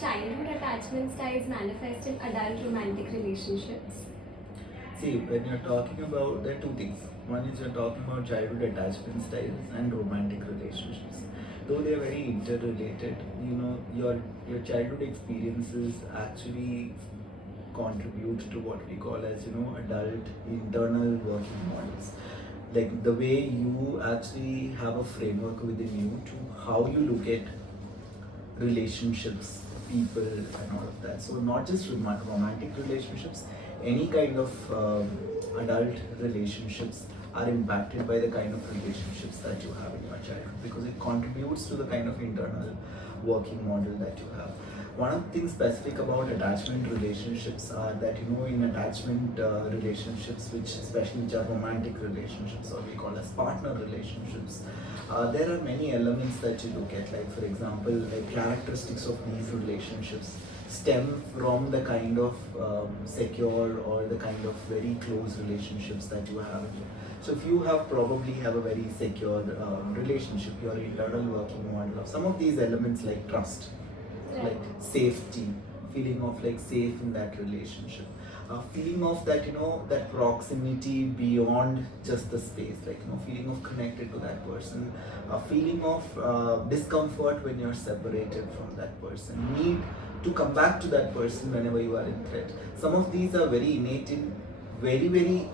childhood attachment styles manifest in adult romantic relationships? See, when you're talking about, there are two things. One is you're talking about childhood attachment styles and romantic relationships. Though they are very interrelated, your childhood experiences actually contribute to what we call as adult internal working models. Like the way you actually have a framework within you to how you look at relationships, people, and all of that. So not just romantic relationships, any kind of adult relationships are impacted by the kind of relationships that you have in your childhood, because it contributes to the kind of internal working model that you have. One of the things specific about attachment relationships are that in attachment relationships, which are romantic relationships or we call as partner relationships, there are many elements that you look at. Like for example, like characteristics of these relationships stem from the kind of secure or the kind of very close relationships that you have. So if you probably have a very secure relationship, your internal working model of some of these elements like trust, like safety, feeling of like safe in that relationship, feeling of that that proximity beyond just the space, like feeling of connected to that person, a feeling of discomfort when you're separated from that person, need to come back to that person whenever you are in threat. Some of these are very innate in very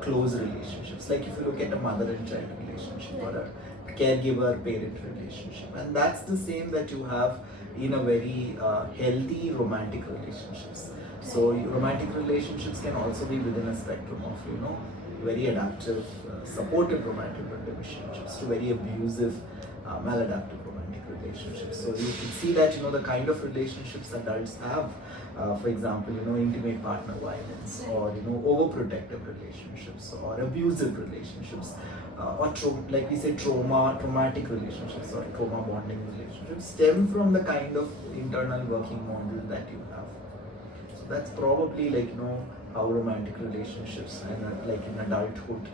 close relationships, like if you look at a mother and child relationship or a caregiver parent relationship, and that's the same that you have in a very healthy romantic relationships. So romantic relationships can also be within a spectrum of very adaptive, supportive romantic relationships to very abusive, maladaptive romantic relationships. So you can see that the kind of relationships adults have, for example, intimate partner violence, or overprotective relationships, or abusive relationships, or like we say traumatic relationships or trauma bonding relationships stem from the kind of internal working model that you have. So that's probably like how romantic relationships and like in adulthood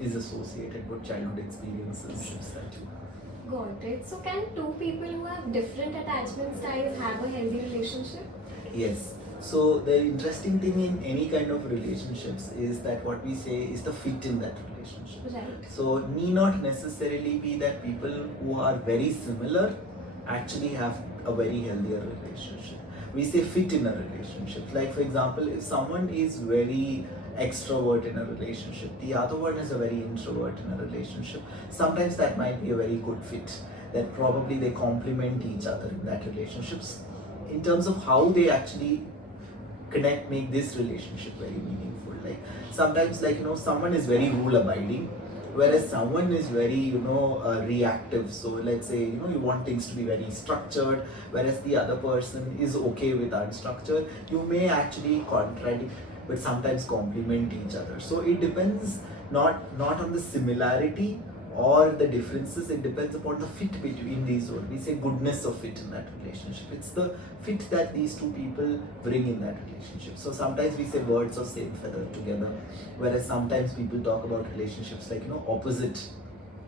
is associated with childhood experiences that you have. Got it. So can two people who have different attachment styles have a healthy relationship? Yes. So the interesting thing in any kind of relationships is that what we say is the fit in that relationship. Right. So need not necessarily be that people who are very similar actually have a very healthier relationship. We say fit in a relationship. Like for example, if someone is very extrovert in a relationship, the other one is a very introvert in a relationship, sometimes that might be a very good fit, that probably they complement each other in that relationships in terms of how they actually connect, make this relationship very meaningful. Like sometimes like someone is very rule abiding, whereas someone is very reactive. So let's say you want things to be very structured, whereas the other person is okay with unstructured. You may actually contradict but sometimes complement each other. So it depends not on the similarity or the differences, it depends upon the fit between these two. We say goodness of fit in that relationship. It's the fit that these two people bring in that relationship. So sometimes we say birds of same feather together, whereas sometimes people talk about relationships like opposite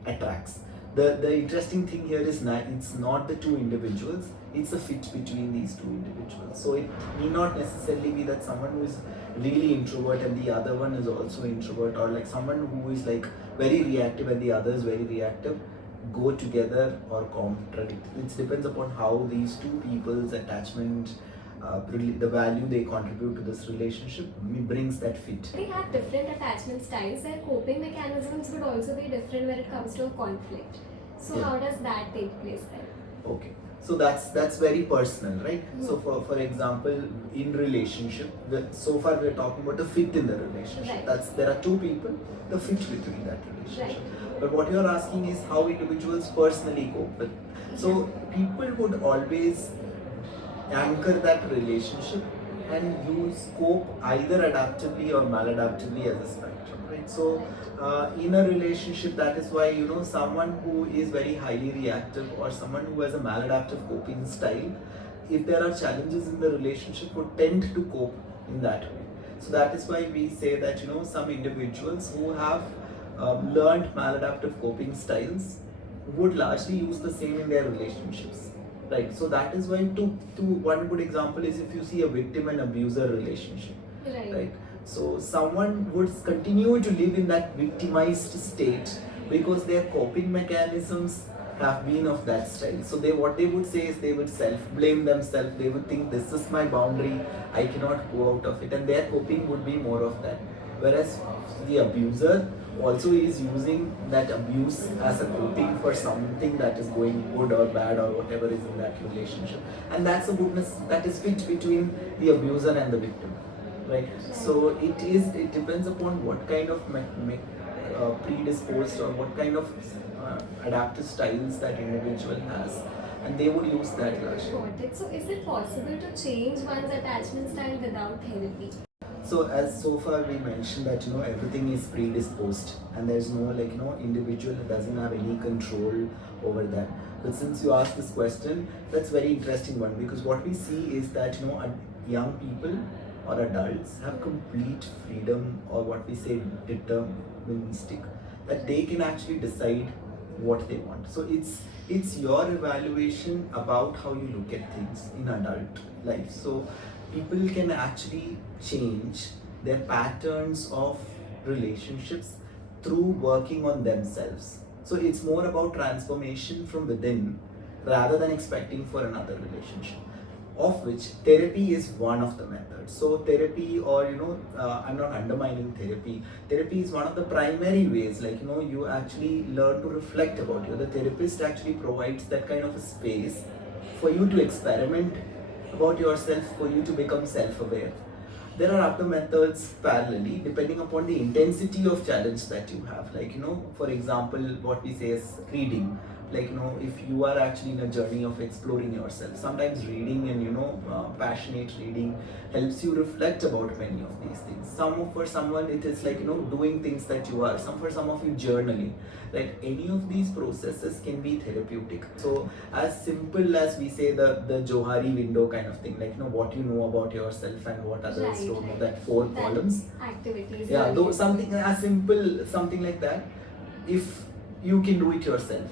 attracts. The interesting thing here is it's not the two individuals, it's a fit between these two individuals. So it need not necessarily be that someone who is really introvert and the other one is also introvert, or like someone who is like very reactive and the other is very reactive, go together or contradict. It depends upon how these two people's attachment, the value they contribute to this relationship brings that fit. They have different attachment styles. Their coping mechanisms would also be different when it comes to a conflict. So how does that take place then? Okay. So that's very personal, right? So for example, in relationship, so far we're talking about the fit in the relationship. Right. There are two people, the fit between that relationship. Right. But what you're asking is how individuals personally cope with. So people would always anchor that relationship and use cope either adaptively or maladaptively as a spectrum, right? So in a relationship, that is why someone who is very highly reactive or someone who has a maladaptive coping style, if there are challenges in the relationship, would tend to cope in that way. So that is why we say that some individuals who have learned maladaptive coping styles would largely use the same in their relationships. right? So that is why one good example is if you see a victim and abuser relationship, right? So someone would continue to live in that victimized state because their coping mechanisms have been of that style. So what they would say is they would self-blame themselves. They would think this is my boundary, I cannot go out of it, and their coping would be more of that. Whereas the abuser also is using that abuse as a coping for something that is going good or bad or whatever is in that relationship, and that's a goodness that is fit between the abuser and the victim, right? So it depends upon what kind of predisposed or what kind of adaptive styles that individual has, and they would use that largely. Got it. So is it possible to change one's attachment style without therapy? So as so far we mentioned that everything is predisposed and there's no individual that doesn't have any control over that. But since you asked this question, that's very interesting one, because what we see is that young people or adults have complete freedom, or what we say deterministic, that they can actually decide what they want. So it's your evaluation about how you look at things in adult life. So people can actually change their patterns of relationships through working on themselves. So it's more about transformation from within rather than expecting for another relationship, of which therapy is one of the methods. So therapy, or I'm not undermining therapy. Therapy is one of the primary ways, you actually learn to reflect about you. The therapist actually provides that kind of a space for you to experiment about yourself, for you to become self-aware. There are other methods parallelly depending upon the intensity of challenge that you have. For example, what we say is reading. If you are actually in a journey of exploring yourself, sometimes reading and passionate reading helps you reflect about many of these things. For someone it is doing things that you are. For some of you journaling. Any of these processes can be therapeutic. So as simple as we say the Johari window kind of thing, what you know about yourself and what others don't know, that four columns. Activities. Yeah, though something as simple, something like that. If you can do it yourself,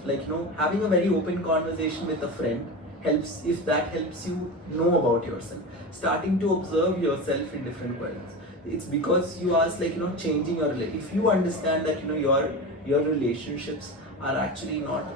having a very open conversation with a friend helps, if that helps you know about yourself, starting to observe yourself in different ways. It's because you ask changing your if you understand that your relationships are actually not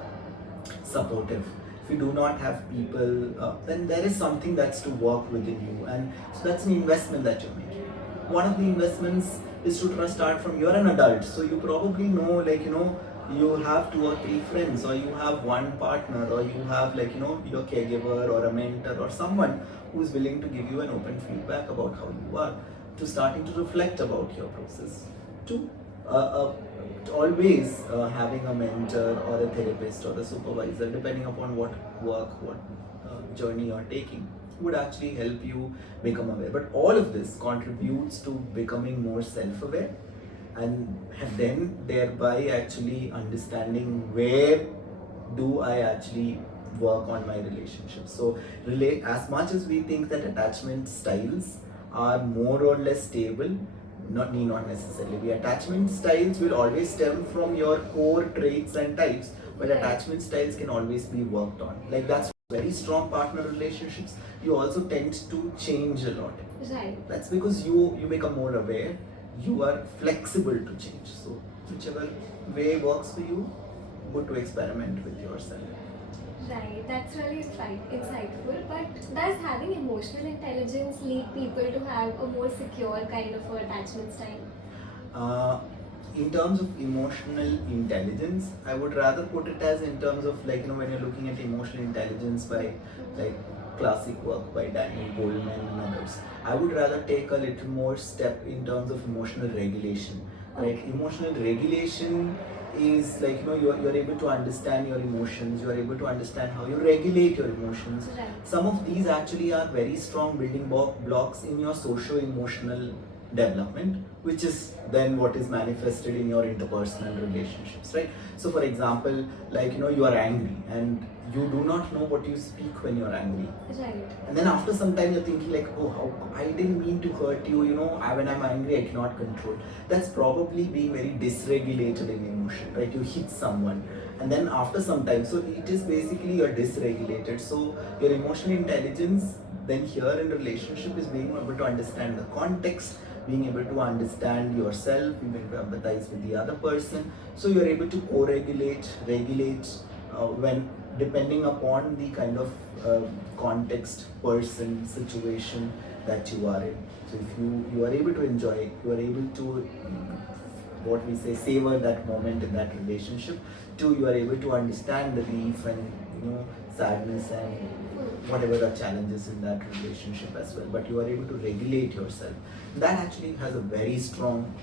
supportive, if you do not have people, then there is something that's to work within you, and so that's an investment that you're making. One of the investments is to start from you're an adult, so you probably know you have 2 or 3 friends, or you have one partner, or you have your caregiver or a mentor or someone who's willing to give you an open feedback about how you are, to starting to reflect about your process, to always having a mentor or a therapist or a supervisor, depending upon what journey you're taking, would actually help you become aware. But all of this contributes to becoming more self-aware, and then thereby actually understanding where do I actually work on my relationships. So as much as we think that attachment styles are more or less stable, not necessarily. The attachment styles will always stem from your core traits and types, but attachment styles can always be worked on. That's very strong partner relationships, you also tend to change a lot. That's because you become more aware, you are flexible to change. So whichever way works for you, good to experiment with yourself. Right, that's really insightful. But does having emotional intelligence lead people to have a more secure kind of attachment style? In terms of emotional intelligence, I would rather put it as in terms of when you're looking at emotional intelligence by classic work by Daniel Goleman and others, I would rather take a little more step in terms of emotional regulation. Emotional regulation is you're able to understand your emotions, you're able to understand how you regulate your emotions. Some of these actually are very strong building blocks in your socio-emotional development, which is then what is manifested in your interpersonal relationships, right? So for example, like you are angry and you do not know what you speak when you're angry, Right. and then after some time you're thinking like, oh, how I didn't mean to hurt you, when I'm angry I cannot control. That's probably being very dysregulated in emotion, right? You hit someone and then after some time, so it is basically you're dysregulated. So your emotional intelligence then here in relationship is being able to understand the context, being able to understand yourself, being able to empathize with the other person. So you're able to co-regulate, regulate when depending upon the kind of context, person, situation that you are in. So if you are able to enjoy, you are able to what we say savor that moment in that relationship. Two, you are able to understand the grief and sadness and whatever the challenges in that relationship as well. But you are able to regulate yourself. That actually has a very strong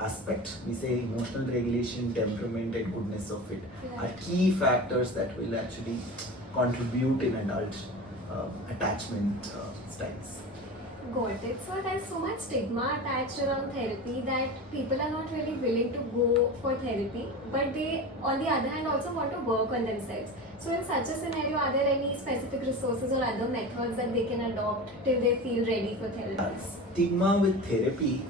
aspect. We say emotional regulation, temperament, and goodness of it are key factors that will actually contribute in adult attachment styles. Got it. So there's so much stigma attached around therapy that people are not really willing to go for therapy, but they, on the other hand, also want to work on themselves. So in such a scenario, are there any specific resources or other methods that they can adopt till they feel ready for therapy? Stigma with therapy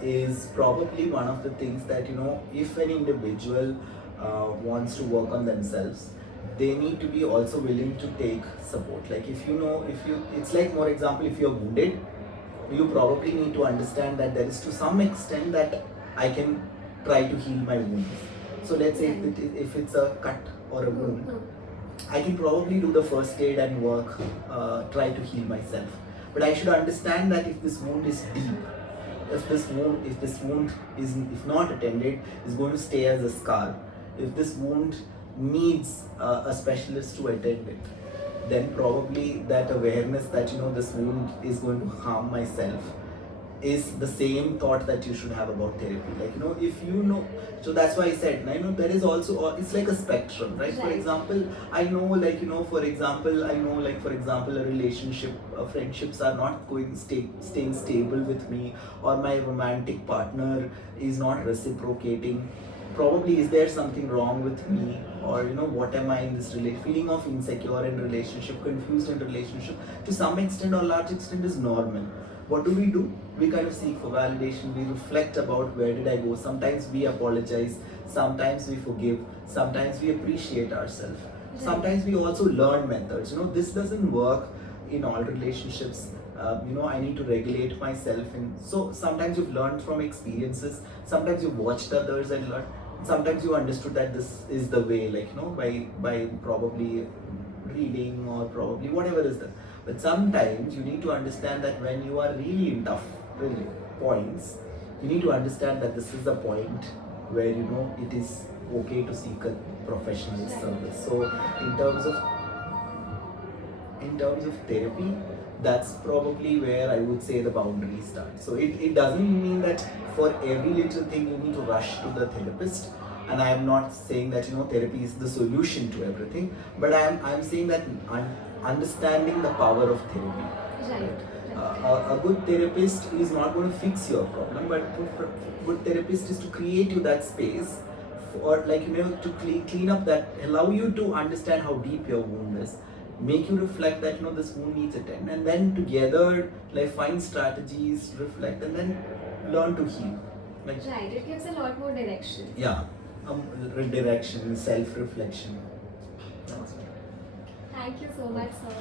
is probably one of the things that if an individual wants to work on themselves, they need to be also willing to take support. Like if it's like, more example, if you're wounded, you probably need to understand that there is to some extent that I can try to heal my wounds. So let's say if it's a cut or a wound, I can probably do the first aid and work, try to heal myself. But I should understand that if this wound is deep, if this wound is, if not attended, is going to stay as a scar, if this wound needs a specialist to attend it, then probably that awareness that this wound is going to harm myself is the same thought that you should have about therapy. Like if so that's why I said there is also it's like a spectrum, right? For example, I know like for example a relationship, friendships are not staying stable with me, or my romantic partner is not reciprocating. Probably is there something wrong with me, or what am I in this feeling of insecure in relationship, confused in relationship, to some extent or large extent is normal. What do? We kind of seek for validation, we reflect about where did I go. Sometimes we apologize, sometimes we forgive, sometimes we appreciate ourselves, sometimes we also learn methods. This doesn't work in all relationships. I need to regulate myself, and so sometimes you've learned from experiences, sometimes you've watched others and learned, sometimes you understood that this is the way, like by probably reading or probably whatever is there. But sometimes you need to understand that when you are really in tough points, you need to understand that this is the point where it is okay to seek a professional service. So in terms of therapy, that's probably where I would say the boundaries start. So it doesn't mean that for every little thing you need to rush to the therapist. And I am not saying that therapy is the solution to everything, but I'm saying that understanding the power of therapy. Right. A good therapist is not going to fix your problem, but a good therapist is to create you that space, or to clean up that, allow you to understand how deep your wound is, make you reflect that this wound needs attend, and then together find strategies, reflect, and then learn to heal. Right, it gives a lot more direction. Yeah, direction, self-reflection. Thank you so much, sir.